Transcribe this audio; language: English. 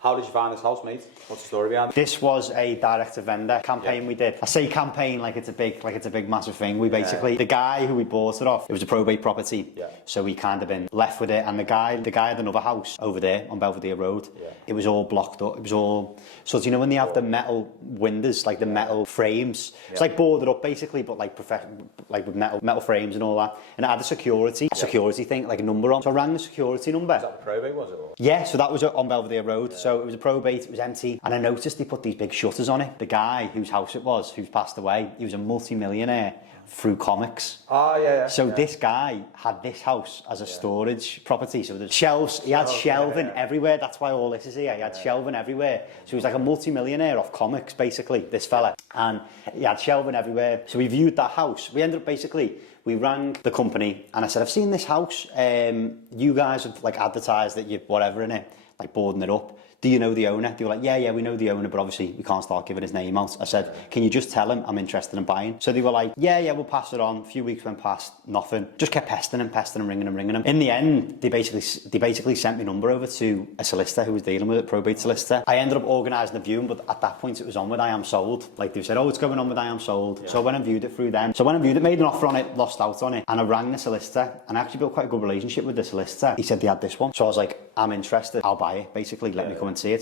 How did you find this house, mate? What's the story behind it? This was a direct-to-vendor campaign we did. I say campaign like it's a big massive thing. We basically, the guy who we bought it off, it was a probate property, so we kind of been left with it. And the guy had another house over there on Belvedere Road. It was all blocked up. It was all, so do you know when they have the metal windows, like the metal frames? It's like boarded up basically, but like like with metal frames and all that. And it had a security thing, like a number on. So I rang the security number. Was that the probate, was it? Or? Yeah, so that was on Belvedere Road. So it was a probate, it was empty. And I noticed they put these big shutters on it. The guy whose house it was, who's passed away, he was a multi-millionaire through comics. Oh, yeah. So this guy had this house as a storage property. So there's shelves, he had shelving everywhere. That's why all this is here. He had shelving everywhere. So he was like a multi-millionaire off comics, basically, this fella. And he had shelving everywhere. So we viewed that house. We ended up basically, we rang the company and I said, I've seen this house. You guys have like advertised that you're whatever in it, like boarding it up. Do you know the owner? They were like, yeah, we know the owner, but obviously we can't start giving his name out. I said, can you just tell him I'm interested in buying? So they were like, yeah, we'll pass it on. A few weeks went past, nothing. Just kept pestering him, ringing him. In the end, they basically sent my number over to a solicitor who was dealing with it, probate solicitor. I ended up organising the viewing, but at that point it was on with I Am Sold. Like they said, oh, it's going on with I Am Sold. So I went and viewed it through them. So when I viewed it, made an offer on it, lost out on it. And I rang the solicitor and I actually built quite a good relationship with the solicitor. He said they had this one. So I was like, I'm interested, I'll buy it, basically, let me come and see it.